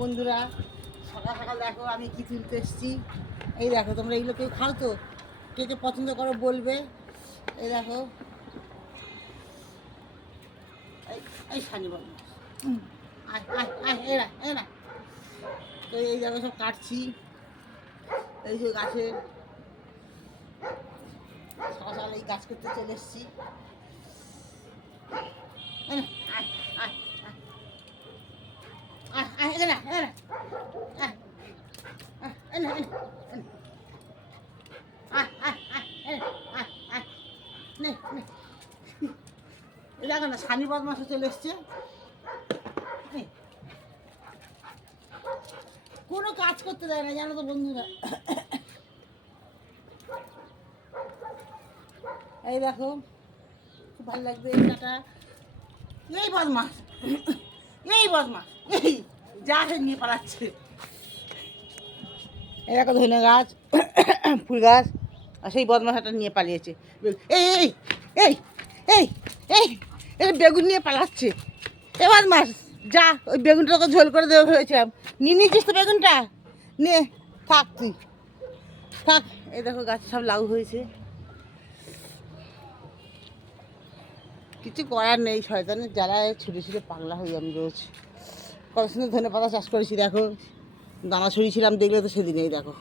বন্ধুরা সকাল সকাল দেখো আমি কি তুলতে এসেছি। এই দেখো তোমরা এগুলো কেউ খাও তো কে কে পছন্দ করো বলবে। এই দেখো। এই শানি বাবু এরা এরা। তো এই দেখো সব কাটছি। এই যে গাছের সকাল সকাল এই গাছ করতে চলে এসেছি। দেখো না স্বামী বদমাসে চলে এসছে। কোনো কাজ করতে দেয় না, জানো তো বন্ধুরা। এই দেখো, খুব ভালো লাগবে এই টাটা এই বদমাস এই বদমাস এই। যা সে নিয়ে পালাচ্ছে। দেখো ধনে গাছ, ফুল গাছ, আর সেই বদমাসাটা নিয়ে পালিয়েছে। এই এই এই এই এই এই বেগুন নিয়ে পালাচ্ছে। এ বদমাস যা, ওই বেগুনটা তোকে ঝোল করে দেবো ভেবেছিলাম। নিয়ে নিয়েছিস তো বেগুনটা? নে, থাক তুই। থাক, এই দেখো গাছ সব লাউ হয়েছে। কিছু করার নেই, শয়তানের জ্বালায় ছুটে ছুটে পাগলা হই আমি রোজ কত সুন্দর ধনে পাতা চাষ করেছি দেখো দানা ছড়িয়েছিলাম দেখলে তো সেদিনেই দেখো।